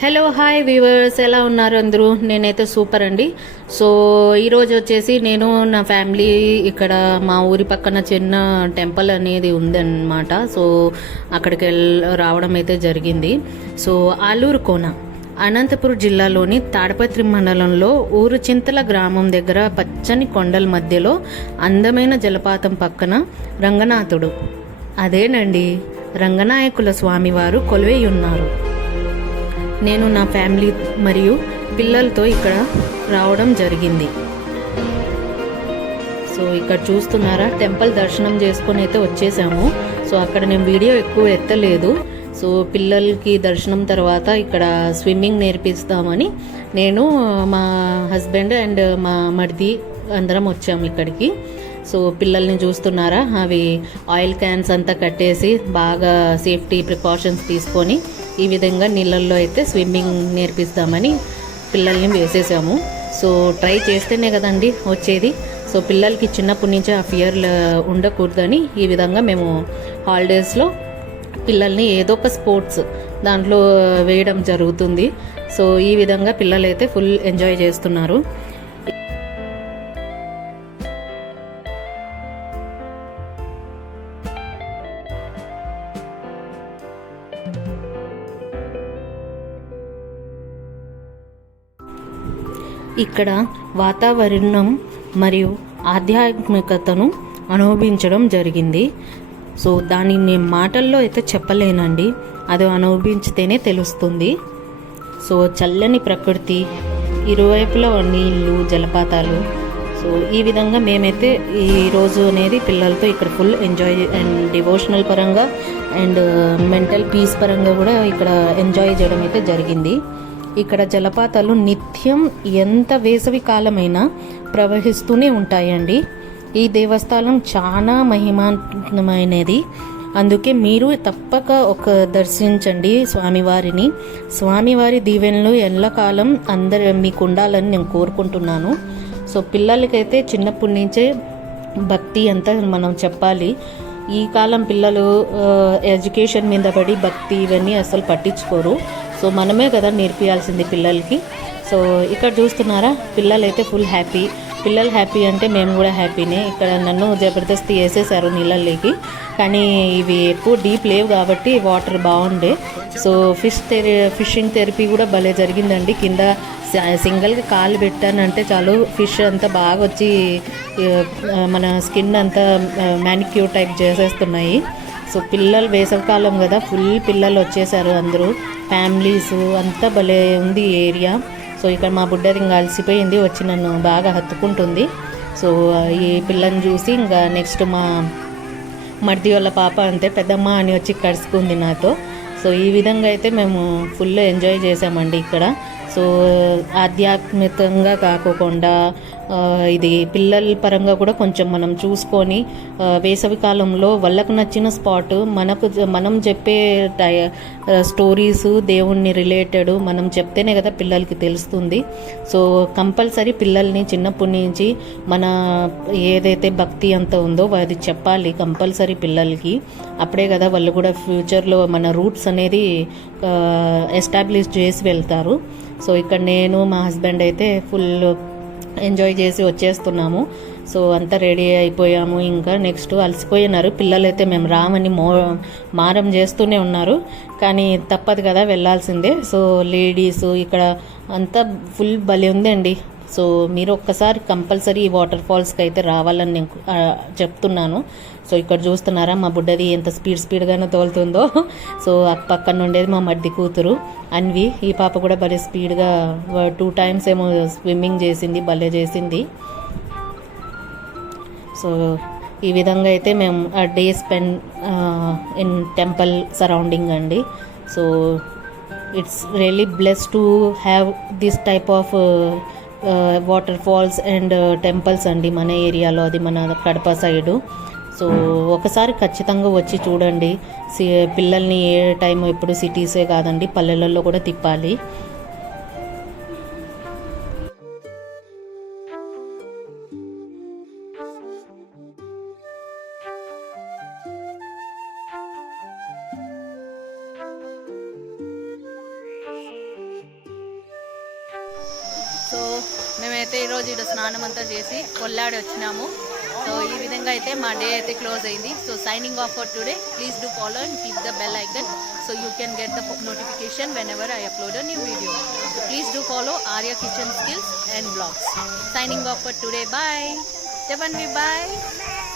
Hello hi viewers, ఎలా ఉన్నారు అందరూ? నేనైతే సూపర్ అండి. సో ఈరోజు వచ్చేసి నేను నా ఫ్యామిలీ ఇక్కడ మా ఊరి పక్కన చిన్న టెంపుల్ అనేది ఉందన్నమాట. సో అక్కడికి రావడం అయితే జరిగింది. సో ఆలూరు కోన అనంతపురం జిల్లాలోని తాడపత్రి మండలంలో ఊరు చింతల గ్రామం దగ్గర పచ్చని కొండల మధ్యలో అందమైన జలపాతం పక్కన రంగనాథుడు, అదేనండి రంగనాయకుల స్వామివారు కొలువై ఉన్నారు. నేను నా ఫ్యామిలీ మరియు పిల్లలతో ఇక్కడ రావడం జరిగింది. సో ఇక్కడ చూస్తున్నారా, టెంపుల్ దర్శనం చేసుకొని అయితే వచ్చేసాము. సో అక్కడ నేను వీడియో ఎక్కువ ఎత్తలేదు. సో పిల్లలకి దర్శనం తర్వాత ఇక్కడ స్విమ్మింగ్ నేర్పిస్తామని నేను, మా హస్బెండ్ అండ్ మా మరిది అందరం వచ్చాము ఇక్కడికి. సో పిల్లల్ని చూస్తున్నారా, అవి ఆయిల్ క్యాన్స్ అంతా కట్టేసి బాగా సేఫ్టీ ప్రికాషన్స్ తీసుకొని ఈ విధంగా నీళ్ళల్లో అయితే స్విమ్మింగ్ నేర్పిస్తామని పిల్లల్ని వేసేసాము. సో ట్రై చేస్తేనే కదండి వచ్చేది. సో పిల్లలకి చిన్నప్పటి నుంచే ఆ ఫియర్ ఉండకూడదని ఈ విధంగా మేము హాలిడేస్లో పిల్లల్ని ఏదో ఒక స్పోర్ట్స్ దాంట్లో వేయడం జరుగుతుంది. సో ఈ విధంగా పిల్లలైతే ఫుల్ ఎంజాయ్ చేస్తున్నారు. ఇక్కడ వాతావరణం మరియు ఆధ్యాత్మికతను అనుభవించడం జరిగింది. సో దాన్ని నేను మాటల్లో అయితే చెప్పలేనండి, అది అనుభవించితేనే తెలుస్తుంది. సో చల్లని ప్రకృతి, ఇరువైపులా నీళ్ళు, జలపాతాలు. సో ఈ విధంగా మేమైతే ఈరోజు అనేది పిల్లలతో ఇక్కడ ఫుల్ ఎంజాయ్ అండ్ డివోషనల్ పరంగా అండ్ మెంటల్ పీస్ పరంగా కూడా ఇక్కడ ఎంజాయ్ చేయడం అయితే జరిగింది. ఇక్కడ జలపాతాలు నిత్యం ఎంత వేసవి కాలమైనా ప్రవహిస్తూనే ఉంటాయండి. ఈ దేవస్థానం చాలా మహిమాన్వితమైనది. అందుకే మీరు తప్పక దర్శించండి స్వామివారిని. స్వామివారి దీవెనలు ఎల్లకాలం మీకు ఉండాలని నేను కోరుకుంటున్నాను. సో పిల్లలకైతే చిన్నప్పటి నుంచే భక్తి అంతా మనం చెప్పాలి. ఈ కాలం పిల్లలు ఎడ్యుకేషన్ మీద పడి భక్తి ఇవన్నీ అసలు పట్టించుకోరు. సో మనమే కదా నేర్పియాల్సింది పిల్లలకి. సో ఇక్కడ చూస్తున్నారా, పిల్లలైతే ఫుల్ హ్యాపీ. పిల్లలు హ్యాపీ అంటే మేము కూడా హ్యాపీనే. ఇక్కడ నన్ను జబర్దస్త్ వేసేసారు నీళ్ళలోకి, కానీ ఇవి ఎక్కువ డీప్ లేవు కాబట్టి వాటర్ బాగుండే. సో ఫిషింగ్ థెరపీ కూడా భలే జరిగిందండి. కింద సింగిల్గా కాలు పెట్టానంటే చాలు, ఫిష్ అంతా బాగా వచ్చి మన స్కిన్ అంతా మ్యానిక్యూర్ టైప్ చేసేస్తున్నాయి. సో పిల్లలు వేసవికాలం కదా, ఫుల్ పిల్లలు వచ్చేసారు, అందరూ ఫ్యామిలీస్ అంతా భలే ఉంది ఏరియా. సో ఇక్కడ మా బుడ్డది ఇంకా అలసిపోయింది, వచ్చి నన్ను బాగా హత్తుకుంటుంది. సో ఈ పిల్లని చూసి ఇంకా నెక్స్ట్ మా మర్ది వాళ్ళ పాప అంతే, పెద్దమ్మ అని వచ్చి కడుచుకుంది నాతో. సో ఈ విధంగా అయితే మేము ఫుల్ ఎంజాయ్ చేసామండి ఇక్కడ. సో ఆధ్యాత్మికంగా కాకుండా ఇది పిల్లల పరంగా కూడా కొంచెం మనం చూసుకొని వేసవి కాలంలో వాళ్ళకు నచ్చిన స్పాట్, మనం చెప్పే స్టోరీస్ దేవుణ్ణి రిలేటెడ్ మనం చెప్తేనే కదా పిల్లలకి తెలుస్తుంది. సో కంపల్సరీ పిల్లల్ని చిన్నప్పటి నుంచి మన ఏదైతే భక్తి అంత ఉందో అది చెప్పాలి కంపల్సరీ పిల్లలకి. అప్పుడే కదా వాళ్ళు కూడా ఫ్యూచర్లో మన రూట్స్ అనేది ఎస్టాబ్లిష్ చేసి వెళ్తారు. సో ఇక్కడ నేను మా హస్బెండ్ అయితే ఫుల్ ఎంజాయ్ చేసి వచ్చేస్తున్నాము. సో అంతా రెడీ అయిపోయాము. ఇంకా నెక్స్ట్ అలసిపోయినారు పిల్లలైతే, మేము రామని మారం చేస్తూనే ఉన్నారు, కానీ తప్పదు కదా వెళ్ళాల్సిందే. సో లేడీస్ ఇక్కడ అంతా ఫుల్ భలే ఉందండి. సో మీరు ఒక్కసారి కంపల్సరీ ఈ వాటర్ ఫాల్స్కి అయితే రావాలని నేను చెప్తున్నాను. సో ఇక్కడ చూస్తున్నారా, మా బుడ్డది ఎంత స్పీడ్గానే తోలుతుందో. సో పక్కన ఉండేది మా మడ్డి కూతురు అన్వి. ఈ పాప కూడా భలే స్పీడ్గా 2 times ఏమో స్విమ్మింగ్ చేసింది, భలే చేసింది. సో ఈ విధంగా అయితే మేము day spend in temple surrounding అండి. So it's really blessed to have this type of waterfalls and temples అండి మన ఏరియాలో, అది మన కడప సైడు. సో ఒకసారి ఖచ్చితంగా వచ్చి చూడండి. పిల్లల్ని ఏ టైం ఎప్పుడు సిటీసే కాదండి, పల్లెలలో కూడా తిప్పాలి. సో మేమైతే ఈరోజు ఇక్కడ స్నానం అంతా చేసి కొల్లాడి వచ్చినాము. సో ఈ విధంగా అయితే మా డే అయితే క్లోజ్ అయింది. So signing off for today. Please do follow and click the bell icon so you can get the notification whenever I upload a new video. So please do follow Arya Kitchen Skills and Vlogs. Signing off for today. Bye. Javanvi, bye.